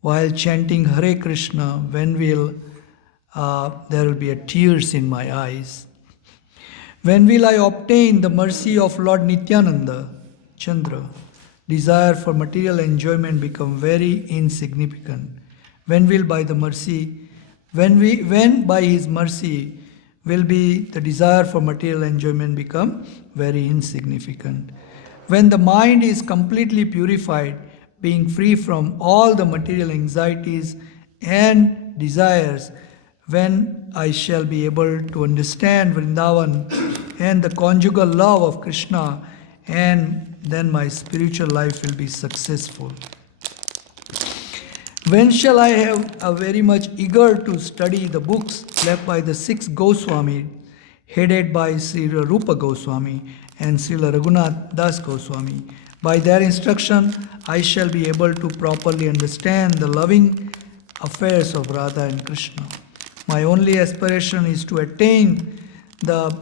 while chanting Hare Krishna, when will there will be a tears in my eyes? When will I obtain the mercy of Lord Nityananda, Chandra? Desire for material enjoyment become very insignificant. When will by the mercy, when by his mercy will be the desire for material enjoyment become very insignificant. When the mind is completely purified, being free from all the material anxieties and desires, when I shall be able to understand Vrindavan and the conjugal love of Krishna, and then my spiritual life will be successful. When shall I have a very much eager to study the books left by the six Goswami, headed by Srila Rupa Goswami and Srila Raghunath Das Goswami? By their instruction, I shall be able to properly understand the loving affairs of Radha and Krishna. My only aspiration is to attain the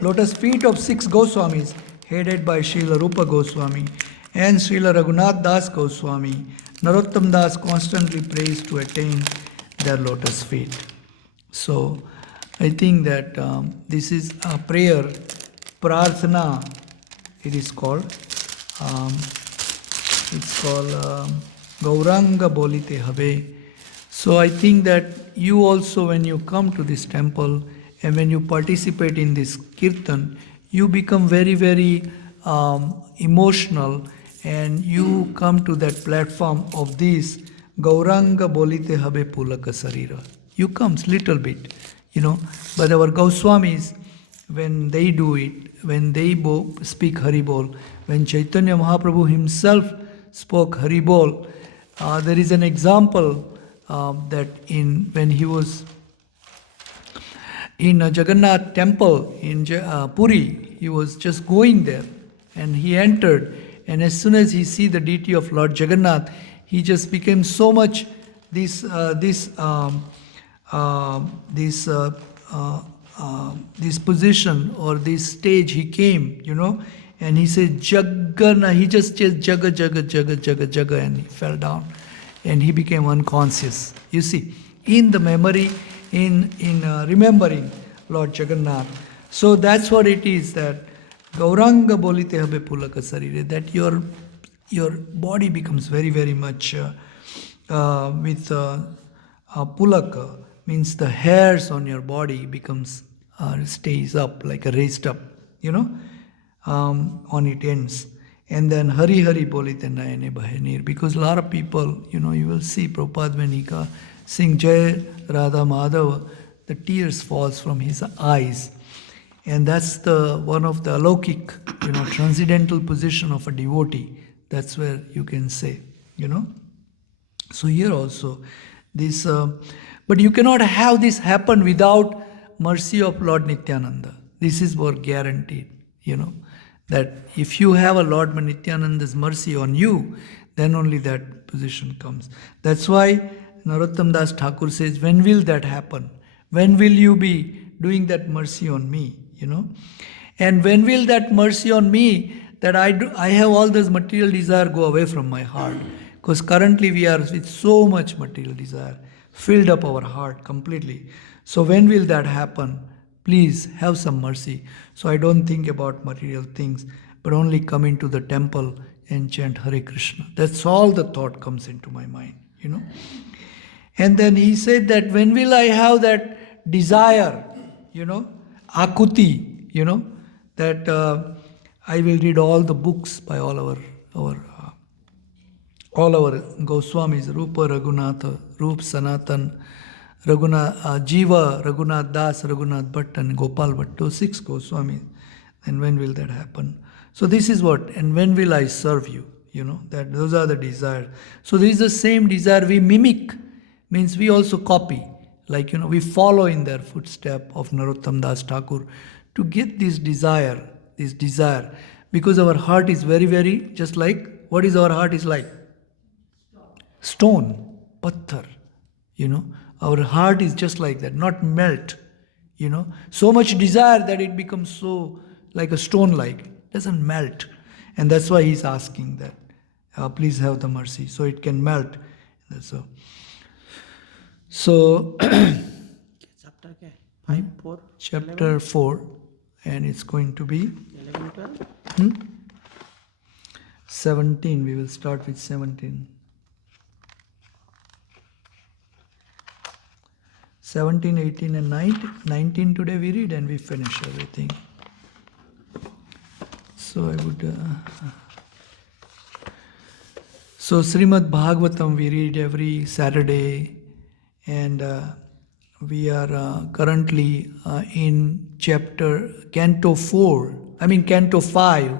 lotus feet of six Goswamis, headed by Srila Rupa Goswami and Srila Raghunath Das Goswami. Narottam Das constantly prays to attain their lotus feet. So, I think that this is a prayer, Prarthana, it is called. It's called Gauranga Bolite Habe. So I think that you also, when you come to this temple and when you participate in this kirtan, you become very, very emotional, and you come to that platform of this Gauranga Bolite Habe Pulaka Sarira. You comes little bit, but our Goswamis, when they do it, when they speak Haribol, when Chaitanya Mahaprabhu himself spoke Haribol, there is an example that when he was in a Jagannath temple in Puri, he was just going there and he entered, and as soon as he see the deity of Lord Jagannath, he just became so much this position or this stage he came, and he said Jagana, he just said Jaga, Jaga, Jaga, Jaga, Jaga, and he fell down and he became unconscious. You see, in the memory, in remembering Lord Jagannath. So that's what it is, that Gauranga Bolite Habe Pulaka Sarire, that your body becomes very, very much with Pulaka, means the hairs on your body becomes stays up like a raised up, on it ends. And then Hari Hari Bolite Nayane Bahenir, because a lot of people, you will see Prabhupada when he sing Jai Radha Madhava, the tears falls from his eyes. And that's one of the alaukik, transcendental position of a devotee. That's where you can say, So here also, this, but you cannot have this happen without mercy of Lord Nityananda. This is more guaranteed, that if you have a Lord Nityananda's mercy on you, then only that position comes. That's why Narottam Das Thakur says, when will that happen? When will you be doing that mercy on me? And when will that mercy on me, that I have all this material desire, go away from my heart? Because currently we are with so much material desire, filled up our heart completely. So when will that happen? Please have some mercy. So I don't think about material things, but only come into the temple and chant Hare Krishna. That's all the thought comes into my mind, And then he said that when will I have that desire, akuti, that I will read all the books by all our Goswamis, Rupa Raghunatha, Rup Sanatan, Jiva, Raghunath Das, Raghunath Bhatt and Gopal Bhatto, 6 Goswamis. And when will that happen? So this is what, and when will I serve you? That those are the desires. So there is the same desire we mimic, means we also copy. Like, we follow in their footstep of Narottam Das Thakur to get this desire, because our heart is very, very, just like, what is our heart is like? Stone, patthar, Our heart is just like that, not melt, So much desire that it becomes so like a stone-like, doesn't melt. And that's why he's asking that, please have the mercy, so it can melt. That's all. So, chapter क्या है? 5, 4, chapter 4, and it's going to be 11, 12. 17. We will start with 17. 17, 18, and 19. 19 today we read and we finish everything. So I would. So Srimad Bhagavatam we read every Saturday, and we are currently in Canto 4. I mean Canto 5.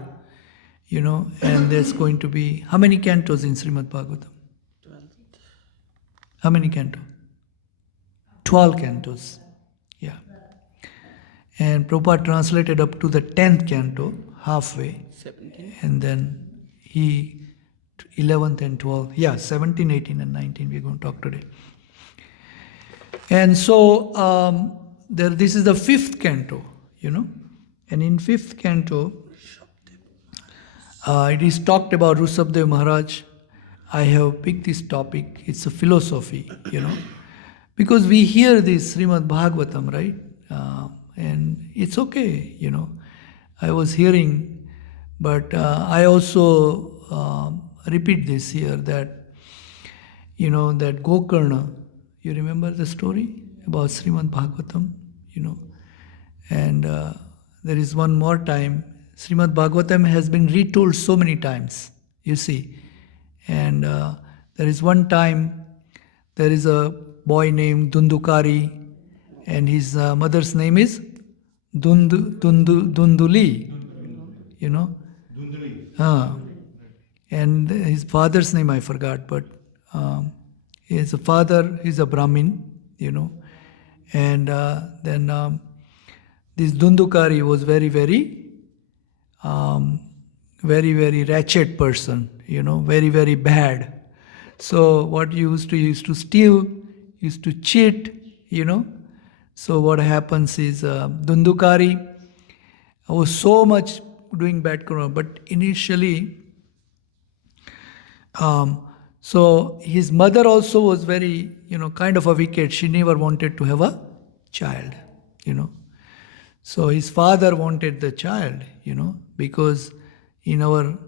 And there's going to be how many cantos in Srimad Bhagavatam? 12. How many cantos? 12 cantos. Yeah. And Prabhupada translated up to the 10th canto, halfway. 17. And then he, 11th and 12th. Yeah, 17, 18, and 19 we're going to talk today. And so, this is the 5th canto, And in 5th canto, it is talked about Rushabdev Maharaj. I have picked this topic. It's a philosophy, because we hear this Srimad Bhagavatam, right? And it's okay, I was hearing, but I also repeat this here that, that Gokarna, you remember the story about Srimad Bhagavatam, and there is one more time. Srimad Bhagavatam has been retold so many times, you see. And there is one time, there is a boy named Dundukari, and his mother's name is Dunduli, And his father's name I forgot, but his father is a Brahmin, And then this Dundukari was very, very, very, very wretched person, very, very bad. So what he used to steal, used to cheat, So what happens is Dundukari was so much doing bad karma, but initially, so his mother also was very, kind of a wicked. She never wanted to have a child, So his father wanted the child, because in our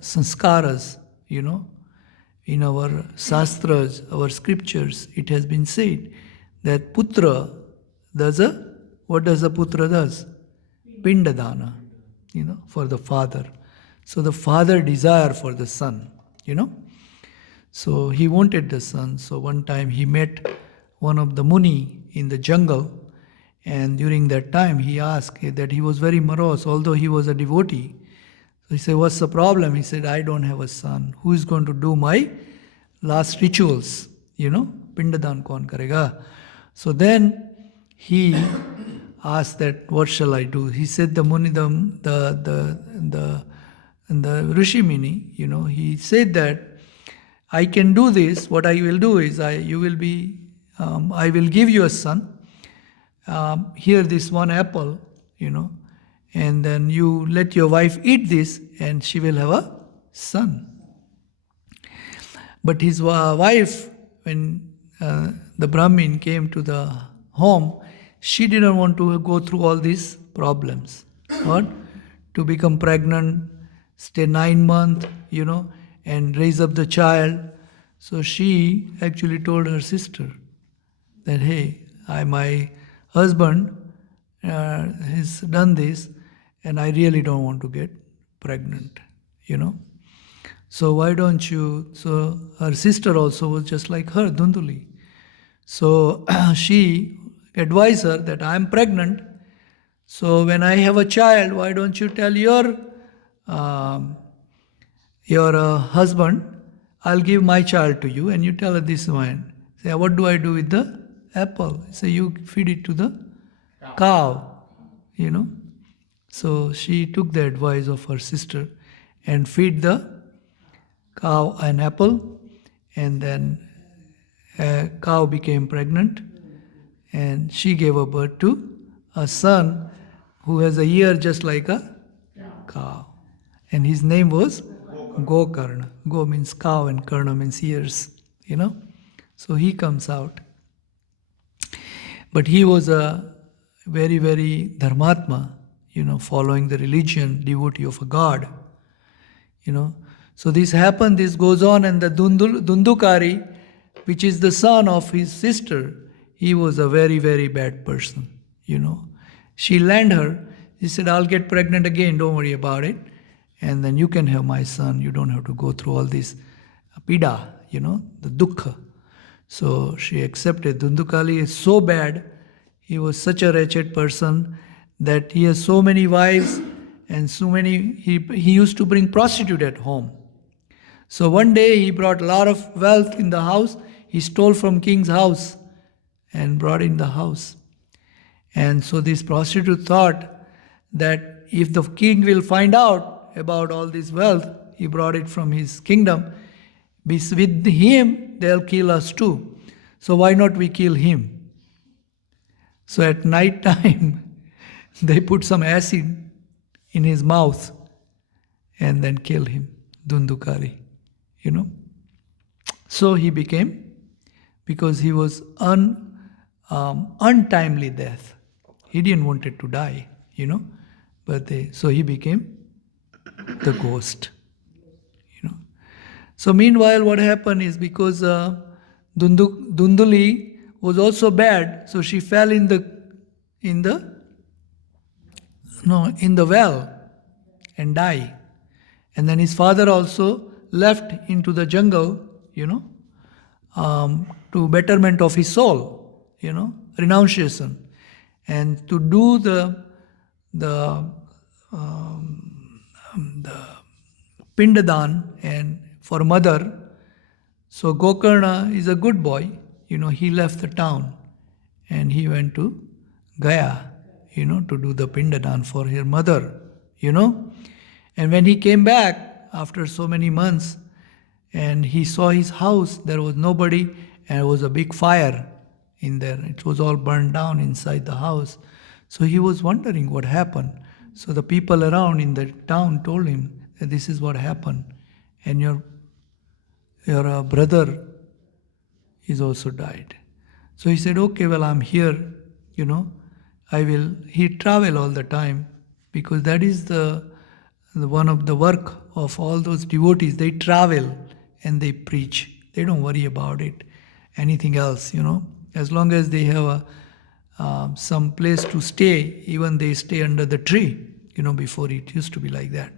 sanskaras, in our shastras, our scriptures, it has been said that putra what does a putra does? Pindadana, for the father. So the father desire for the son, So he wanted the son. So one time he met one of the Muni in the jungle, and during that time he asked that he was very morose, although he was a devotee. So he said, "What's the problem?" He said, "I don't have a son. Who is going to do my last rituals? Pindadan kaun karega?" So then he asked that, "What shall I do?" He said, the Muni, the Rishi Muni, he said that, "I can do this. What I will do is, I will give you a son. Here, this one apple, and then you let your wife eat this, and she will have a son." But his wife, when the Brahmin came to the home, she didn't want to go through all these problems. What? To become pregnant, stay 9 months, and raise up the child. So she actually told her sister that, "Hey, my husband has done this, and I really don't want to get pregnant, So why don't you?" So her sister also was just like her, Dunduli. So she advised her that, "I'm pregnant. So when I have a child, why don't you tell your husband, I'll give my child to you, and you tell her this one." Say, "What do I do with the apple?" Say, "You feed it to the cow, So she took the advice of her sister and feed the cow an apple, and then a cow became pregnant, and she gave a birth to a son who has a ear just like a cow, and his name was Gokarna. Go means cow and Karna means ears. you know. So he comes out. But he was a very, very dharmatma, following the religion, devotee of a god, you know. So this happened, this goes on, and the Dundukari, which is the son of his sister, he was a very, very bad person, you know. She lent her, he said, I'll get pregnant again, don't worry about it. And then you can have my son, you don't have to go through all this pida, the dukkha. So she accepted. Dundukali is so bad, he was such a wretched person that he has so many wives and so many, he used to bring prostitute at home. So one day he brought a lot of wealth in the house. He stole from king's house and brought in the house. And so this prostitute thought that if the king will find out about all this wealth, he brought it from his kingdom, with him they'll kill us too. So why not we kill him? So at night time, they put some acid in his mouth and then kill him, Dundukari, So he became, because he was untimely death. He didn't want it to die, but so he became the ghost, So meanwhile, what happened is, because Dunduli was also bad, so she fell in the well and died. And then his father also left into the jungle, to betterment of his soul, renunciation, and to do the pindadan and for mother. So Gokarna is a good boy, he left the town and he went to Gaya, to do the pindadan for her mother, And when he came back after so many months and he saw his house, there was nobody and there was a big fire in there. It was all burned down inside the house. So he was wondering what happened. So the people around in the town told him that this is what happened. And your brother is also died. So he said, okay, well, I'm here, he travel all the time, because that is the one of the work of all those devotees. They travel and they preach. They don't worry about it, anything else, As long as they have some place to stay, even they stay under the tree, before it used to be like that.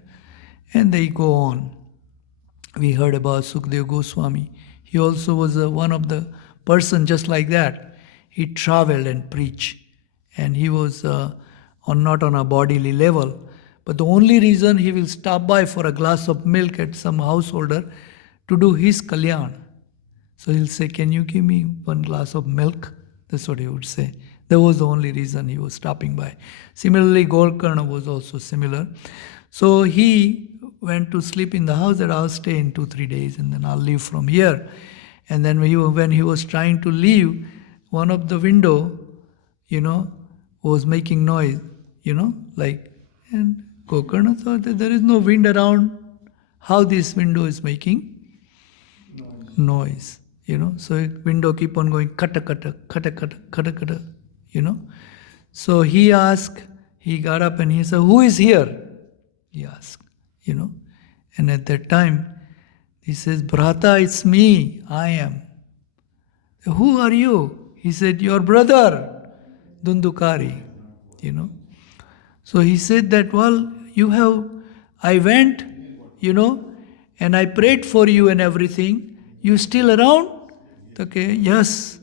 And they go on. We heard about Sukdev Goswami. He also was one of the person just like that. He traveled and preached. And he was not on a bodily level. But the only reason he will stop by for a glass of milk at some householder to do his kalyan. So he'll say, can you give me one glass of milk? That's what he would say. That was the only reason he was stopping by. Similarly, Golkarna was also similar. So he went to sleep in the house, that I'll stay in 2-3 days and then I'll leave from here. And then when he was trying to leave, one of the window, was making noise, and Gokarna thought that there is no wind around. How this window is making noise, So window keep on going, kata kata, kata kata, kata kata, So he got up and he said, who is here? He asked, And at that time, he says, Bhrata, it's me, I am. Who are you? He said, your brother, Dundukari, So he said that, well, I went, and I prayed for you and everything. You still around? Okay, yes,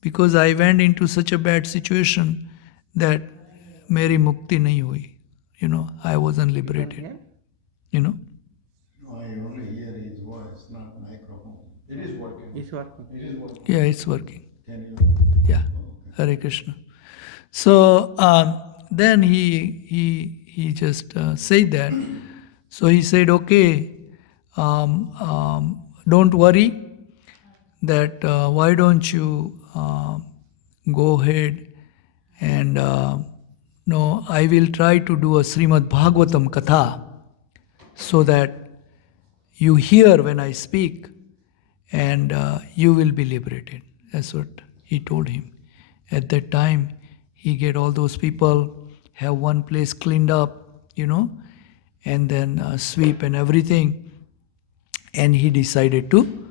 because I went into such a bad situation that Meri Mukti nahi hui. I wasn't liberated. No, I only hear his voice, not microphone. It is working. It's working. It is working. Yeah, it's working. Can you? Yeah, Hare Krishna. So then he just said that. So he said, okay, don't worry, that why don't you go ahead and no, I will try to do a Srimad Bhagavatam Katha so that you hear when I speak and you will be liberated. That's what he told him. At that time, he get all those people, have one place cleaned up, and then sweep and everything. And he decided to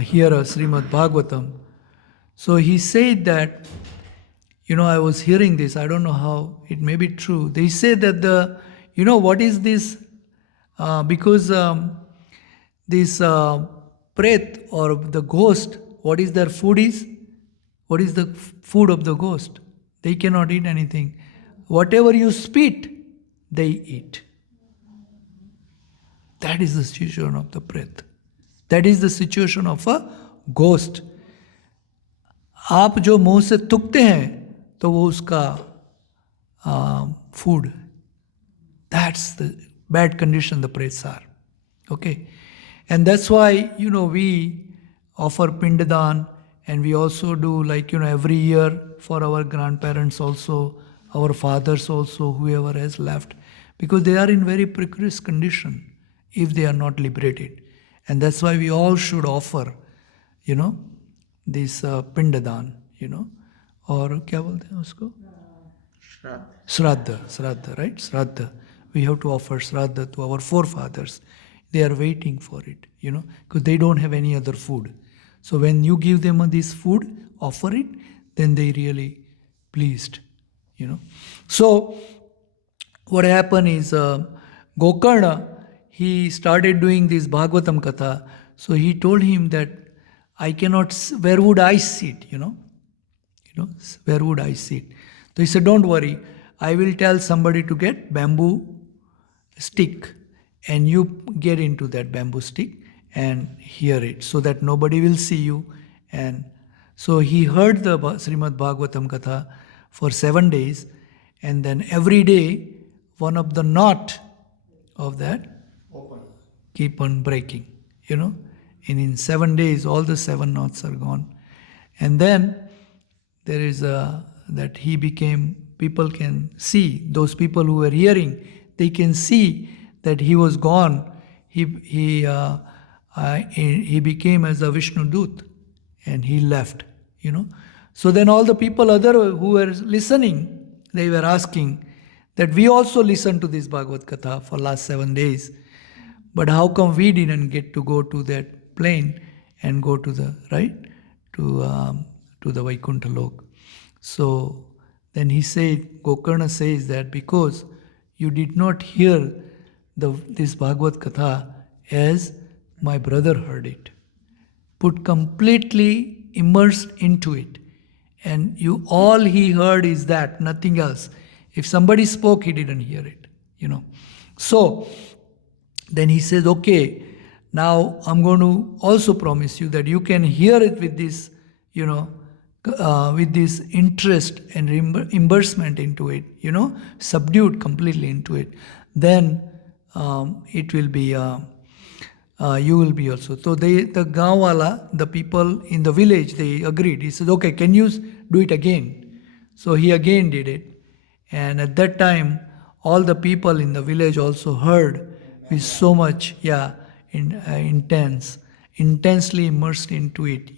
hear a Srimad Bhagavatam. So he said that, I was hearing this, I don't know how it may be true. They say that what is this? Because this pret or the ghost, what is their food is? What is the food of the ghost? They cannot eat anything. Whatever you spit, they eat. That is the situation of the pret. That is the situation of a ghost. आप जो मुंह से थूकते हैं तो वो उसका food. That's the bad condition the prets are. Okay. And that's why, we offer Pindadan, and we also do every year for our grandparents also, our fathers also, whoever has left, because they are in very precarious condition if they are not liberated. And that's why we all should offer, this Pindadan, or क्या बोलते हैं उसको? Shraddha, right? Shraddha. We have to offer Shraddha to our forefathers. They are waiting for it, because they don't have any other food. So when you give them this food, offer it, then they really pleased, So what happened is Gokarna, he started doing this Bhagavatam Katha. So he told him that I cannot, where would I sit, where would I sit? So he said, don't worry, I will tell somebody to get bamboo stick, and you get into that bamboo stick and hear it, so that nobody will see you. And so he heard the Srimad Bhagavatam Katha for 7 days, and then every day one of the knot of that keep on breaking, and in 7 days all the 7 knots are gone. And then there is that he became, people can see, those people who were hearing, they can see that he was gone. He became as a Vishnu Dut, and he left, So then all the people other who were listening, they were asking that we also listened to this Bhagavad Katha for last 7 days, but how come we didn't get to go to that plane and go to the, right, to the Vaikuntha Lok? So then he said, Gokarna says that because you did not hear this Bhagavad Katha as my brother heard it, put completely immersed into it, and all he heard is that, nothing else. If somebody spoke, he didn't hear it, So then he says, okay, now I'm going to also promise you that you can hear it with this, with this interest and immersement into it, subdued completely into it. Then it will be, you will be also. So the Gaonwala, the people in the village, they agreed. He said, okay, can you do it again? So he again did it. And at that time, all the people in the village also heard with so much, intensely immersed into it,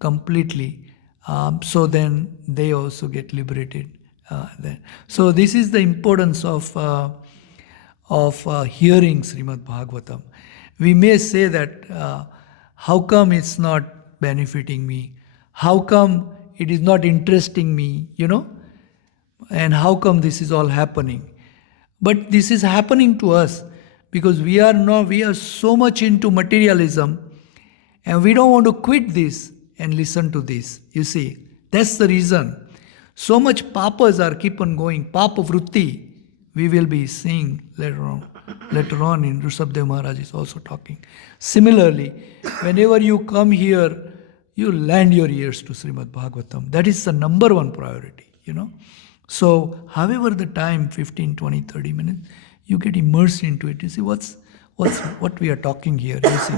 completely. So then they also get liberated. Then. So this is the importance of hearing Srimad Bhagavatam. We may say that how come it's not benefiting me? How come it is not interesting me? And how come this is all happening? But this is happening to us because we are so much into materialism, and we don't want to quit this and listen to this. You see, that's the reason. So much papas are keep on going. Papa Vritti, we will be seeing later on in Rishabhdev Maharaj is also talking. Similarly, whenever you come here, you lend your ears to Srimad Bhagavatam. That is the number one priority, So, however the time, 15, 20, 30 minutes, you get immersed into it. You see what we are talking here. You see,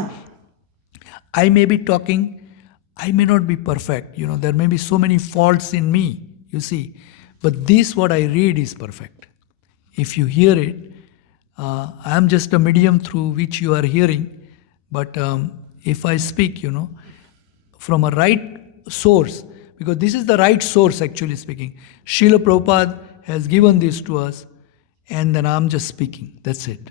I may be talking, I may not be perfect. There may be so many faults in me, you see. But this, what I read, is perfect. If you hear it, I am just a medium through which you are hearing. But if I speak, from a right source, because this is the right source actually speaking. Srila Prabhupada has given this to us, and then I'm just speaking. That's it.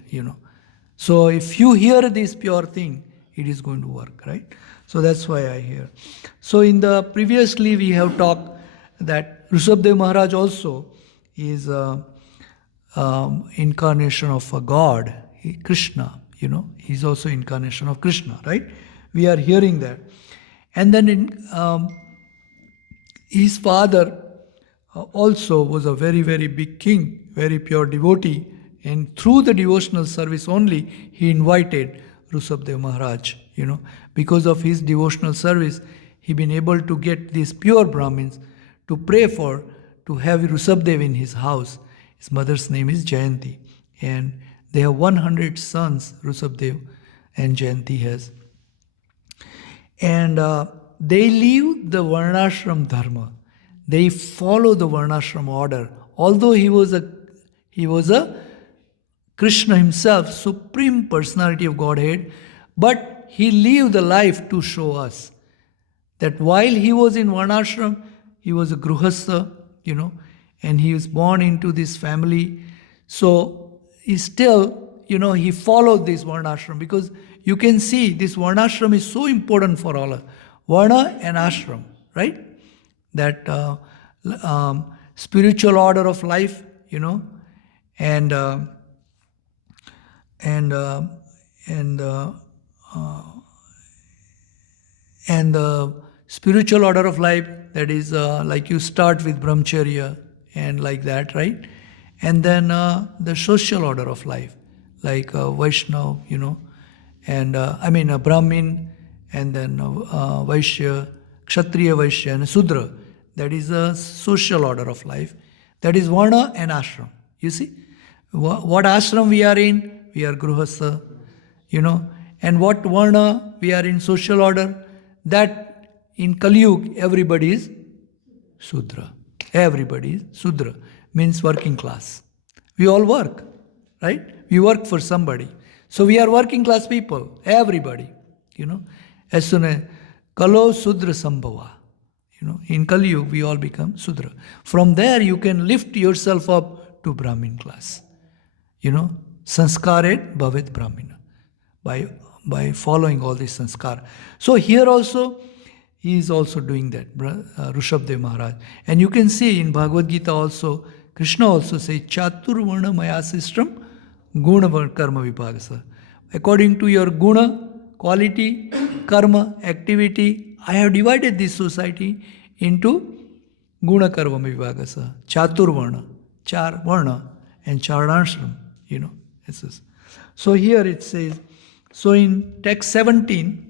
So if you hear this pure thing, it is going to work, right? So that's why I hear. So in the previously we have talked that Rishabdev Maharaj also is incarnation of a God, Krishna. He's also incarnation of Krishna, right? We are hearing that, and then his father also was a very, very big king, very pure devotee, and through the devotional service only, he invited Rushabdev Maharaj. Because of his devotional service, he been able to get these pure Brahmins to pray for, to have Rushabdev in his house. His mother's name is Jayanti, and they have 100 sons, Rushabdev and Jayanti has. And they leave the Varnashram Dharma. They follow the Varnashram order. Although he was a Krishna himself, supreme personality of Godhead, but he lived the life to show us that while he was in Varnashram, he was a Gruhastha, and he was born into this family. So he still, he followed this Varnashram, because you can see this Varnashram is so important for all. Varna and Ashram, right? That spiritual order of life, and and uh, and and the spiritual order of life, that is like you start with brahmacharya and like that, right? And then the social order of life, like Vaishnav, and I mean Brahmin, and then Vaishya, Kshatriya, Vaishya, and Sudra. That is a social order of life. That is Varna and Ashram. You see, what ashram we are in? We are Gruhastha, and what Varna we are in social order? That in Kali Yuga everybody is Sudra. Everybody is Sudra, means working class. We all work, right? We work for somebody. So we are working class people, everybody, As soon as Kalo Sudra Sambhava, in Kali Yuga we all become Sudra. From there you can lift yourself up to Brahmin class. Sanskaret bhavet Brahmina. By following all this sanskar. So here also, he is also doing that, Rishabdev Maharaj. And you can see in Bhagavad Gita also, Krishna also says, Chaturvarna maya system, guna karma vibhagasa. According to your guna, quality, karma, activity, I have divided this society into guna karma vibhagasa, Chaturvarna, char varna, and charnashram, This is. So here it says, so in text 17,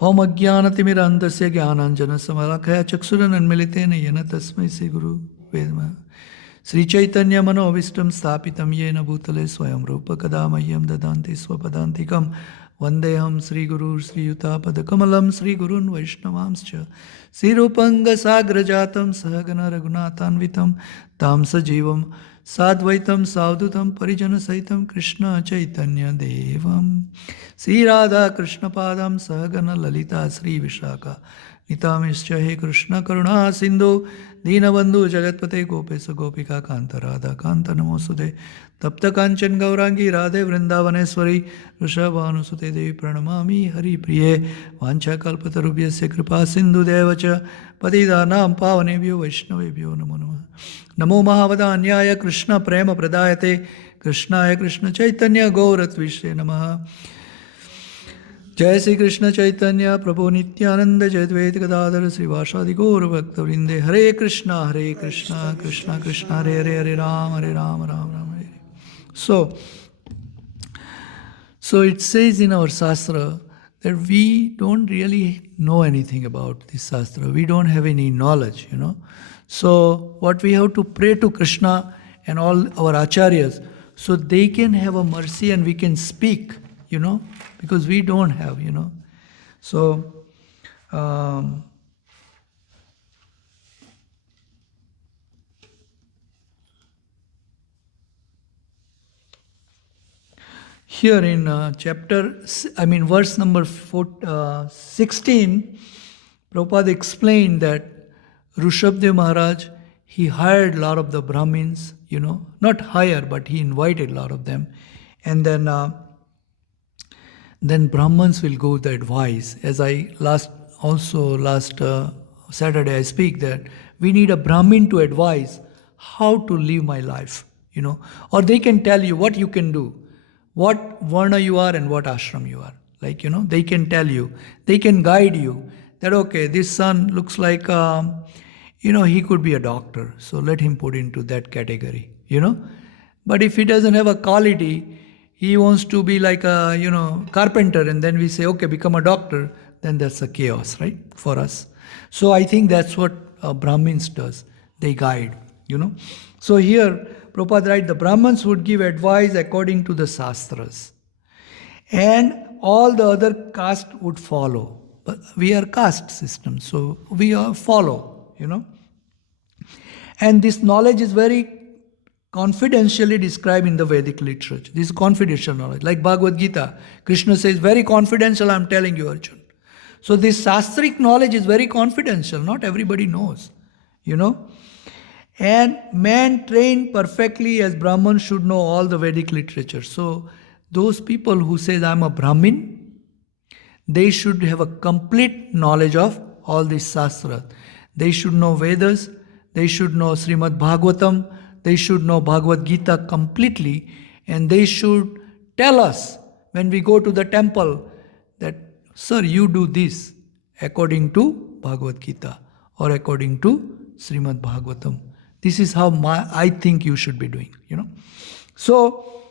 Om Ajnanatimirandasya Jnananjana Samalakaya Chaksurananmilitena Yena Tasmai Sri Guru Vedma Sri Chaitanya Manovistam Sthapitam Yena Bhutale Swayam Rupa Kadamayam Dadanti Swapadantikam Vandeham Sri Guru Sri Yutapada Kamalam Sri Gurun Vaishnavamscha Sri Rupanga Sagrajatam Sahagana Raghunathanvitam Tam Sajivam Sadvaitam Savdutam Parijana Saitam Krishna Chaitanya Devam Sri Radha Krishna Padam Sahagana Lalita Sri Vishaka Nitamischa He Krishna Karuna Sindhu Dinabandhu Jagatpate Gopesa Gopika Kanta Radha Kanta Namosude Tapta Kanchan Gaurangi Radhe Vrindavaneshwari Rishabhanusute Devi Pranamami Hari Priye Vancha Kalpatarubhyasya Kripa Sindhu Devacha Patidanam Pavanebhyo Vaishnavebhyo Namo Namah Namo Mahavadanyaya Krishna Prema Pradayate Krishnaya Krishna Chaitanya Gauratvishe Namaha Jai Sri Krishna Chaitanya Prabhu Nityananda Jai Dvaita Gadadhara Srivasadi Gaura Bhakta Vrinde Hare Krishna Krishna Krishna Hare Hare Hare Ram Ram Ram Hare. So it says in our Shastra that we don't really know anything about this Shastra. We don't have any knowledge, So what we have to pray to Krishna and all our acharyas, so they can have a mercy and we can speak, because we don't have, So here in verse number 16, Prabhupada explained that Rishabdev Maharaj, he hired a lot of the Brahmins, not hire, but he invited a lot of them. And then Brahmins will go the advice. As last Saturday I speak that we need a Brahmin to advise how to live my life, or they can tell you what you can do, what varna you are and what ashram you are. They can tell you, they can guide you that, okay, this son looks like, he could be a doctor, so let him put into that category, But if he doesn't have a quality, he wants to be like a, carpenter, and then we say, okay, become a doctor, then that's a chaos, right, for us. So I think that's what Brahmins does. They guide, So here, Prabhupada writes, the Brahmins would give advice according to the Shastras. And all the other caste would follow. But we are caste system, so we follow, And this knowledge is very confidentially described in the Vedic literature. This is confidential knowledge. Like Bhagavad Gita, Krishna says, very confidential, I am telling you, Arjun. So this Shastric knowledge is very confidential. Not everybody knows, And man trained perfectly as Brahman should know all the Vedic literature. So those people who say, I am a Brahmin, they should have a complete knowledge of all these Shastras. They should know Vedas, they should know Srimad Bhagavatam, they should know Bhagavad Gita completely, and they should tell us when we go to the temple that, sir, you do this according to Bhagavad Gita or according to Srimad Bhagavatam. This is how I think you should be doing, So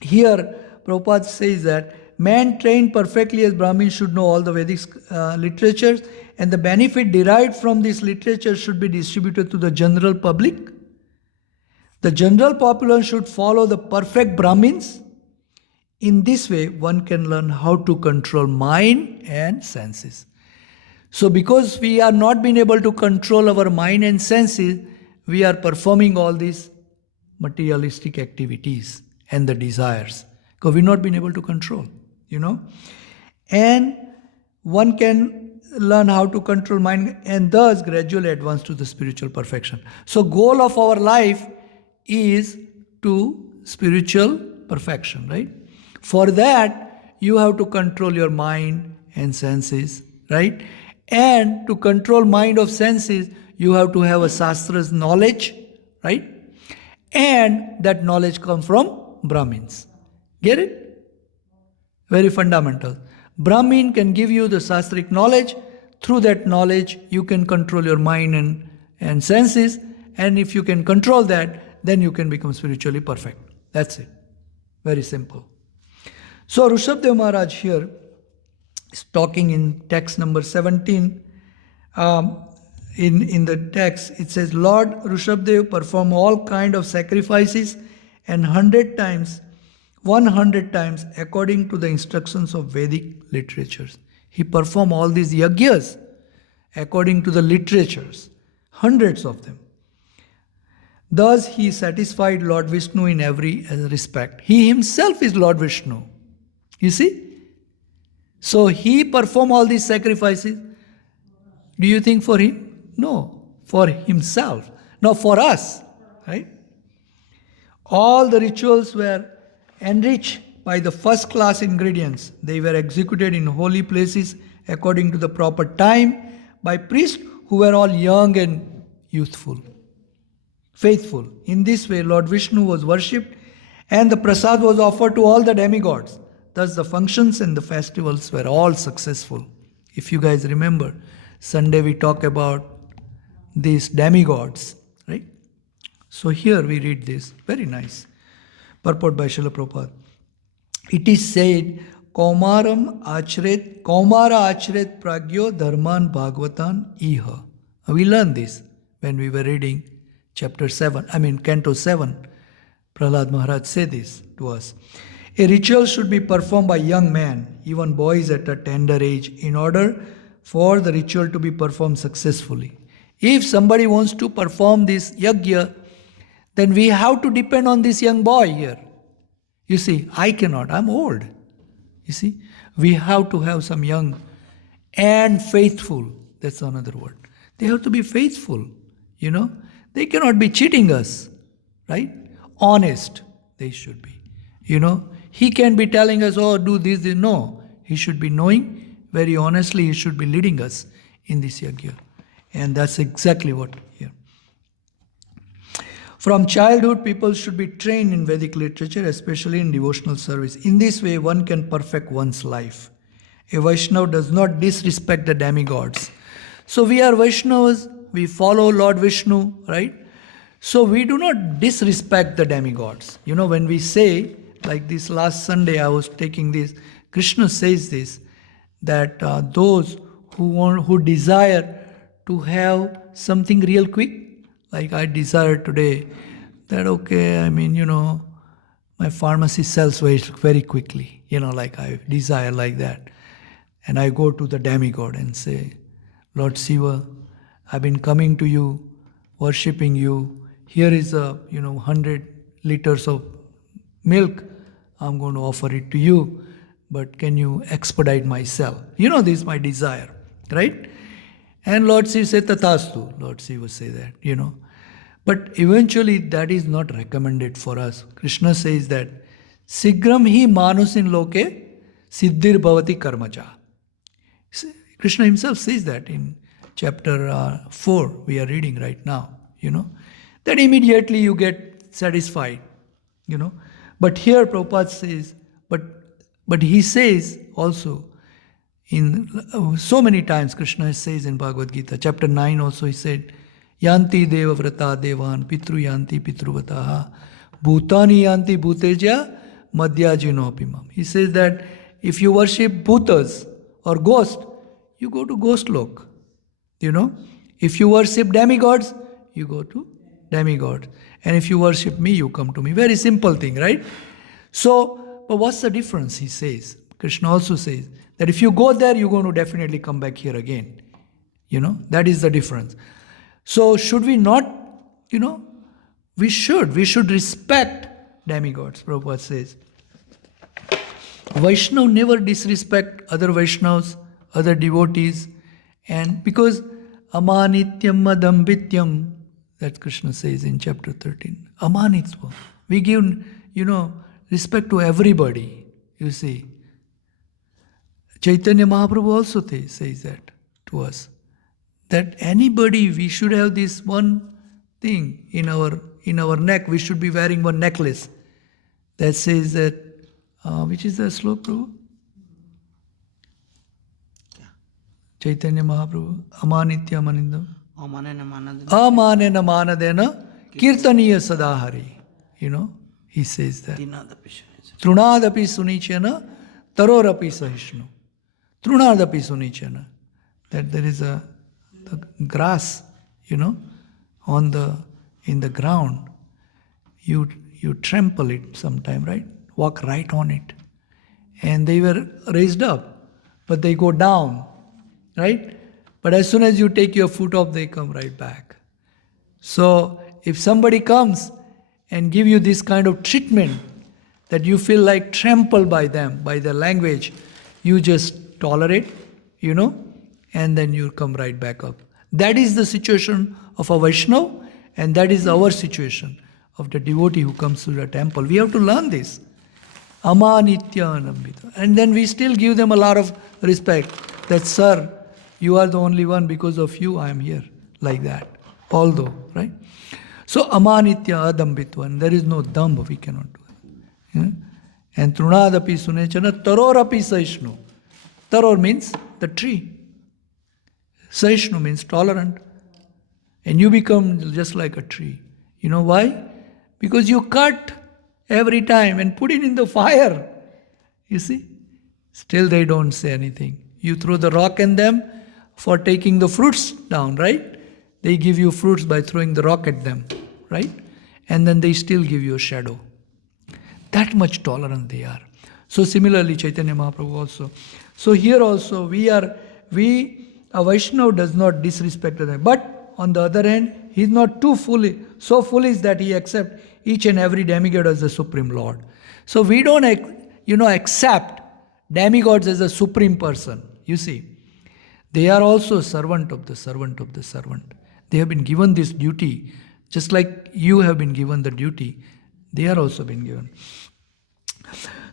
here Prabhupada says that man trained perfectly as Brahmin should know all the Vedic literatures, and the benefit derived from this literature should be distributed to the general public. The general population should follow the perfect Brahmins. In this way, one can learn how to control mind and senses. So because we are not being able to control our mind and senses, we are performing all these materialistic activities and the desires. Because we've not been able to control, And one can learn how to control mind and thus gradually advance to the spiritual perfection. So goal of our life is to spiritual perfection, right? For that, you have to control your mind and senses, right? And to control mind of senses, you have to have a Shastra's knowledge, right? And that knowledge comes from Brahmins. Get it? Very fundamental. Brahmin can give you the Shastric knowledge. Through that knowledge, you can control your mind and senses. And if you can control that, then you can become spiritually perfect. That's it. Very simple. So Rishabdev Maharaj here is talking in text number 17. In the text, it says, Lord Rishabdev performed all kind of sacrifices and 100 times according to the instructions of Vedic literatures. He performed all these yagyas according to the literatures, hundreds of them. Thus he satisfied Lord Vishnu in every respect. He himself is Lord Vishnu. You see? So he performed all these sacrifices. Do you think for him? No, for himself. No, for us. Right? All the rituals were enriched by the first class ingredients. They were executed in holy places according to the proper time by priests who were all young and youthful, faithful. In this way, Lord Vishnu was worshipped and the prasad was offered to all the demigods. Thus the functions and the festivals were all successful. If you guys remember, Sunday we talk about these demigods, right? So here we read this, very nice. Purport by Srila Prabhupada. It is said, Kaumara achret pragyo dharman bhagavatan iha. We learned this when we were reading Canto 7. Prahlad Maharaj said this to us. A ritual should be performed by young men, even boys at a tender age, in order for the ritual to be performed successfully. If somebody wants to perform this yajna, then we have to depend on this young boy here. You see, I cannot, I'm old. You see, we have to have some young and faithful. That's another word. They have to be faithful, you know. They cannot be cheating us, right? Honest, they should be. You know, he can be telling us, oh, do this. No, he should be knowing very honestly, he should be leading us in this yajna. And that's exactly what here. From childhood, people should be trained in Vedic literature, especially in devotional service. In this way, one can perfect one's life. A Vaishnava does not disrespect the demigods. So we are Vaishnavas, we follow Lord Vishnu, right? So we do not disrespect the demigods. You know, when we say, like this last Sunday I was taking this, Krishna says this, that those who desire to have something real quick, like I desire today, that okay, I mean, you know, my pharmacy sells very quickly, you know, like I desire like that. And I go to the demigod and say, Lord Shiva, I've been coming to you, worshipping you. Here is 100 liters of milk. I'm going to offer it to you, but can you expedite my cell? You know, this is my desire, right? And Lord Shiva said, Tathastu. Lord Shiva say that, you know. But eventually that is not recommended for us. Krishna says that, Sigram hi manusin loke siddhir bhavati karmaja. Krishna himself says that in chapter 4, we are reading right now, you know, that immediately you get satisfied, you know. But here Prabhupada says, but he says also, in so many times Krishna says in Bhagavad Gita, chapter 9 also he said, Yanti deva vrata devan, pitru yanti pitruvataha, bhutani yanti bhuteja, madhyajinopimam. He says that if you worship bhutas or ghost, you go to ghost lok. You know, if you worship demigods, you go to demigods. And if you worship me, you come to me. Very simple thing, right? So, but what's the difference? He says, Krishna also says, that if you go there, you're going to definitely come back here again. You know, that is the difference. So should we not, you know, we should respect demigods, Prabhupada says. Vaishnav never disrespect other Vaishnavas, other devotees, and because amanityam madambityam, that Krishna says in chapter 13, amanitva, we give, you know, respect to everybody, you see. Chaitanya Mahaprabhu also says that to us, that anybody, we should have this one thing in our neck, we should be wearing one necklace that says that, which is the slok, Prabhu? Chaitanya Mahaprabhu, Amanitya Amanindam. Amanena manadena kirtaniya sadahari. You know, he says that. Trunadapi sunichana tarorapi sahishnu. Trunadapi sunichana. That there is the grass, you know, in the ground. You trample it sometime, right? Walk right on it. And they were raised up, but they go down, right? But as soon as you take your foot off, they come right back. So if somebody comes and give you this kind of treatment that you feel like trampled by them, by their language, you just tolerate, you know, and then you come right back up. That is the situation of a Vaishnava, and that is our situation of the devotee who comes to the temple. We have to learn this. Amanitya anambita. And then we still give them a lot of respect. That, sir, you are the only one, because of you I am here. Like that. Although, right? So amanitya adambitva. And there is no damb, we cannot do it. Yeah? And trunadapi sunechana tarorapi saishnu. Taror means the tree. Saishnu means tolerant. And you become just like a tree. You know why? Because you cut every time and put it in the fire. You see? Still they don't say anything. You throw the rock at them for taking the fruits down, right? They give you fruits by throwing the rock at them, right? And then they still give you a shadow. That much tolerant they are. So similarly, Chaitanya Mahaprabhu also. So here also, a Vaishnava does not disrespect them. But on the other hand, he is not so foolish that he accepts each and every demigod as the Supreme Lord. So we don't, accept demigods as a supreme person. You see, they are also servant of the servant of the servant. They have been given this duty, just like you have been given the duty. They are also been given.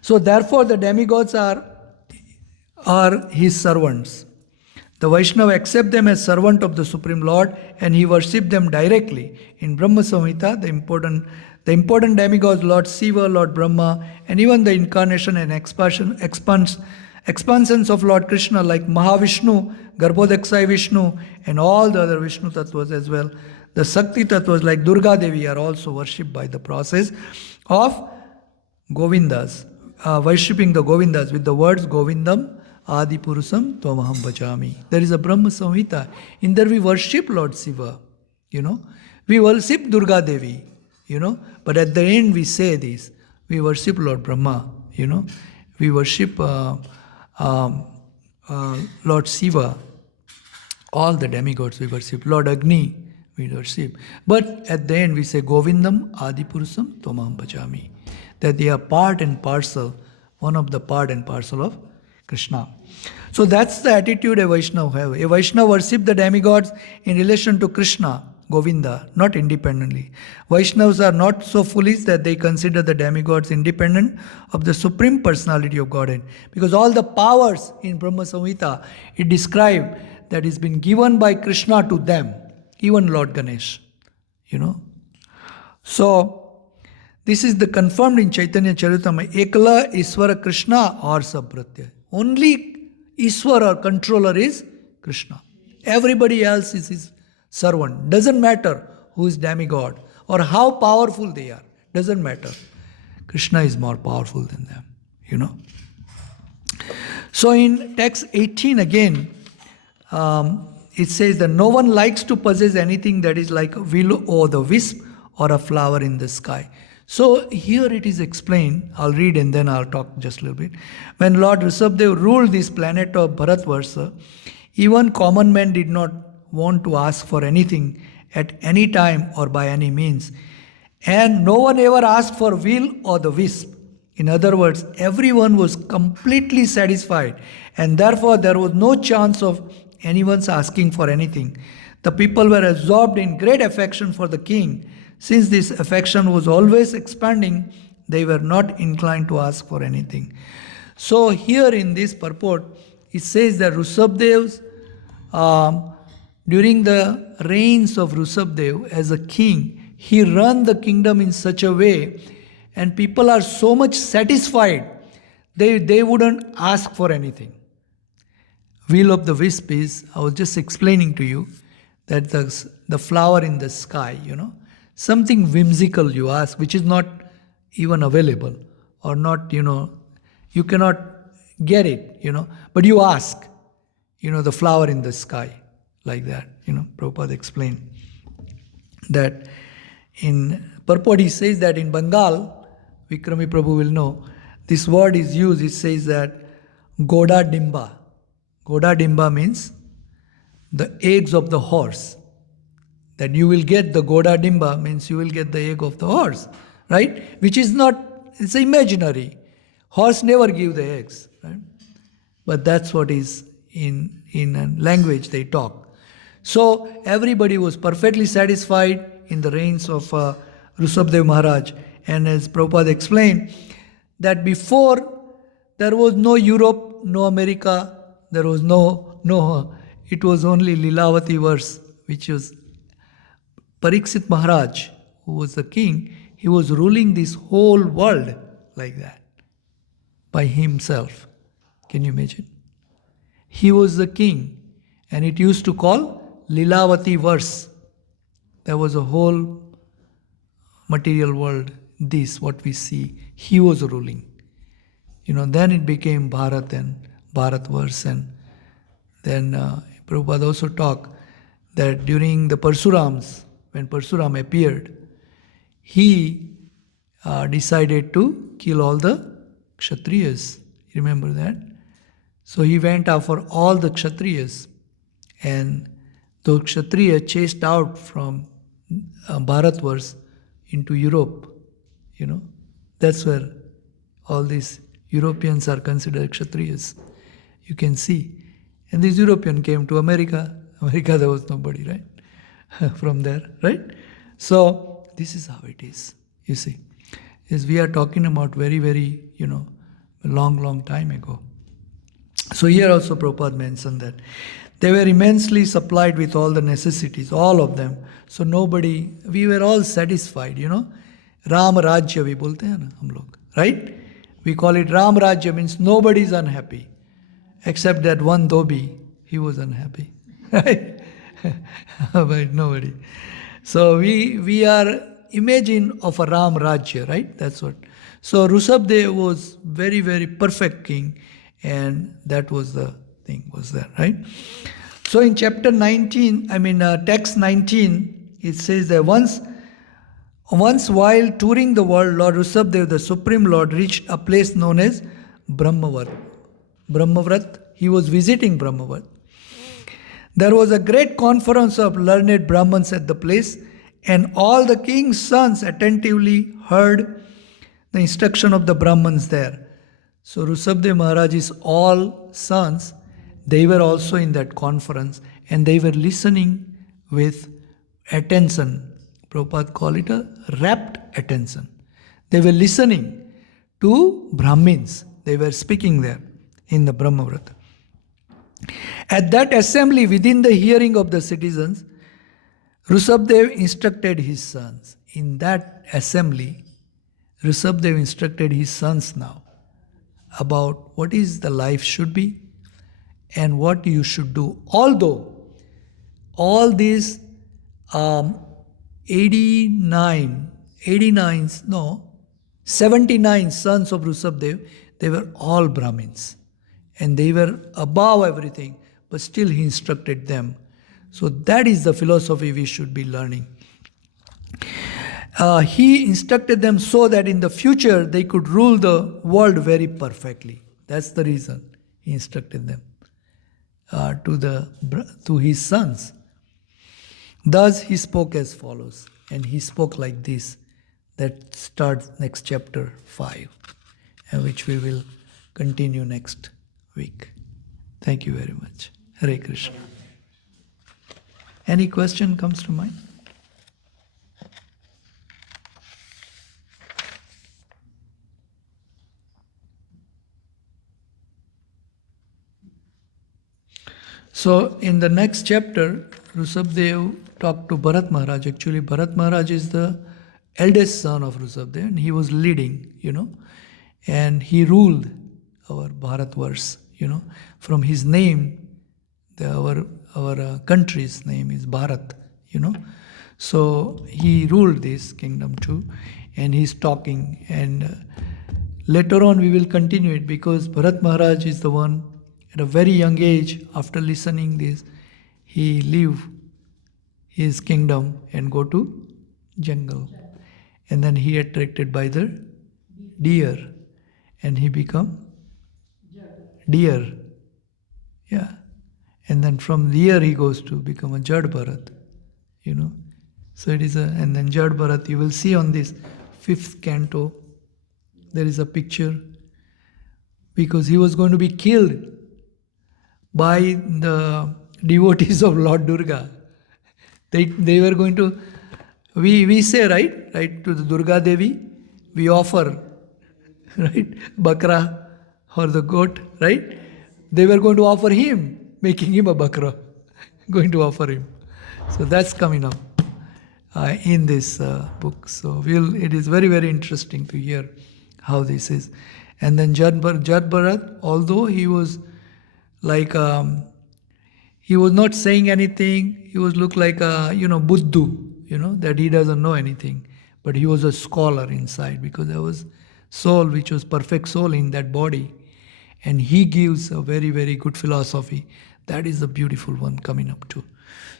So therefore, the demigods are his servants. The Vaishnava accept them as servant of the Supreme Lord, and he worship them directly. In Brahma Samhita, the important demigods, Lord Shiva, Lord Brahma, and even the incarnation and expansions of Lord Krishna like Mahavishnu, Garbhodaksai Vishnu, and all the other Vishnu Tattvas as well. The Sakti Tattvas like Durga Devi are also worshipped by the process of Govindas, worshipping the Govindas with the words Govindam Adi Purusam Tvamaham Bhajami. There is a Brahma Samhita. In there we worship Lord Shiva, We worship Durga Devi, But at the end we say this. We worship Lord Brahma, We worship Lord Shiva. All the demigods we worship. Lord Agni we worship. But at the end we say Govindam Adipurusam Tomam Bhajami. That they are part and parcel, one of the part and parcel of Krishna. So that's the attitude a Vaishnava have. A Vaishnava worship the demigods in relation to Krishna, Govinda, not independently. Vaishnavas are not so foolish that they consider the demigods independent of the Supreme Personality of Godhead. Because all the powers in Brahma Samhita, it describes that is been given by Krishna to them, even Lord Ganesh. So, this is the confirmed in Chaitanya Charitamrita, Ekala Iswara Krishna or Sabhratya. Only Iswara or controller is Krishna. Everybody else is his servant. Doesn't matter who is demigod or how powerful they are. Doesn't matter. Krishna is more powerful than them, So in text 18 again, it says that no one likes to possess anything that is like a will or the wisp or a flower in the sky. So here it is explained, I'll read and then I'll talk just a little bit. When Lord Rishabdev ruled this planet of Bharatvarsha, even common men did not want to ask for anything at any time or by any means. And no one ever asked for will or the wisp. In other words, everyone was completely satisfied and therefore there was no chance of anyone's asking for anything. The people were absorbed in great affection for the king. Since this affection was always expanding, they were not inclined to ask for anything. So here in this purport, it says that Rishabdev, during the reigns of Rishabdev as a king, he ran the kingdom in such a way, and people are so much satisfied, they wouldn't ask for anything. Will of the wisp is, I was just explaining to you, that the flower in the sky, something whimsical you ask, which is not even available, or not, you cannot get it, but you ask, the flower in the sky, like that, Prabhupada explained that in purport he says that in Bengal, Vikrami Prabhu will know, this word is used, it says that Goda Dimba. Goda Dimba means the eggs of the horse. That you will get the Goda Dimba means you will get the egg of the horse, right? Which is not, it's imaginary. Horse never give the eggs, right? But that's what is in a language they talk. So everybody was perfectly satisfied in the reigns of Rishabdev Maharaj. And as Prabhupada explained, that before there was no Europe, no America, there was no, it was only Lilavati verse, which was Pariksit Maharaj, who was the king, he was ruling this whole world like that, by himself. Can you imagine? He was the king, and it used to call Lilavati verse. There was a whole material world, this, what we see, he was ruling. Then it became Bharat and Bharatverse, and then Prabhupada also talked that during the Parshurams, when Parshuram appeared, he decided to kill all the Kshatriyas. You remember that? So he went after all the Kshatriyas, and those Kshatriyas chased out from Bharatverse into Europe. That's where all these Europeans are considered Kshatriyas. You can see. And these European came to America. America, there was nobody, right? From there, right? So this is how it is, you see. Is we are talking about very, very, a long time ago. So here also Prabhupada mentioned that they were immensely supplied with all the necessities, all of them. So nobody, we were all satisfied, Ram Rajya we bolte hain na hum log, right? We call it Ram Rajya, means nobody is unhappy. Except that one Dhobi, he was unhappy, right? But nobody. So we are imagine of a Ram Rajya, right? That's what. So Rushabdev was very, very perfect king, and that was the thing was there, right? So in chapter 19, text 19, it says that once while touring the world, Lord Rushabdev, the Supreme Lord, reached a place known as Brahmavat. Brahmavat, he was visiting Brahmavat. There was a great conference of learned Brahmins at the place, and all the king's sons attentively heard the instruction of the Brahmins there. So Rushabdev Maharaj's all sons, they were also in that conference, and they were listening with attention. Prabhupada called it a rapt attention. They were listening to Brahmins. They were speaking there in the Brahmavrata. At that assembly, within the hearing of the citizens, Rushabdev instructed his sons. In that assembly, Rushabdev instructed his sons now about what is the life should be and what you should do. Although all these 79 sons of Rushabdev, they were all Brahmins. And they were above everything, but still he instructed them. So that is the philosophy we should be learning. He instructed them so that in the future they could rule the world very perfectly. That's the reason he instructed them to his sons. Thus he spoke as follows, and he spoke like this. That starts next chapter 5, which we will continue next week. Thank you very much. Hare Krishna. Any question comes to mind? So in the next chapter, Rushabdev talked to Bharat Maharaj. Actually, Bharat Maharaj is the eldest son of Rushabdev, and he was leading, and he ruled our Bharatvarsh, From his name, our country's name is Bharat, So he ruled this kingdom too, and he's talking. And later on we will continue it, because Bharat Maharaj is the one, at a very young age, after listening this, he leave his kingdom and go to jungle. And then he attracted by the deer, and he become deer. Yeah. And then from deer he goes to become a Jad Bharat. So it is and then Jad Bharat, you will see on this 5th canto, there is a picture, because he was going to be killed by the devotees of Lord Durga. They were going to, we say, right, to the Durga Devi, we offer, right, bakra or the goat, right? They were going to offer him, making him a bakra, going to offer him. So that's coming up in this book. So it is very, very interesting to hear how this is. And then Jad Bharat, although he was like, he was not saying anything, he was looked like a, Buddhu, that he doesn't know anything. But he was a scholar inside, because there was soul, which was perfect soul in that body. And he gives a very, very good philosophy. That is the beautiful one coming up too.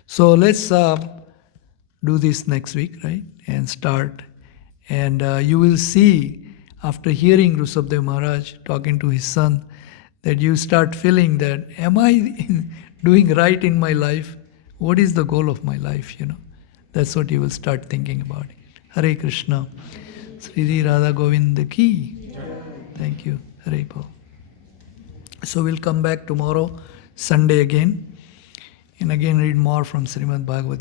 So let's do this next week, right? And start. And you will see, after hearing Rushabdev Maharaj talking to his son, that you start feeling that, am I doing right in my life? What is the goal of my life, That's what you will start thinking about it. Hare Krishna. Sri Radha Govind ki. Thank you. Hare Paul. So we'll come back tomorrow, Sunday again, and again read more from Srimad Bhagavat.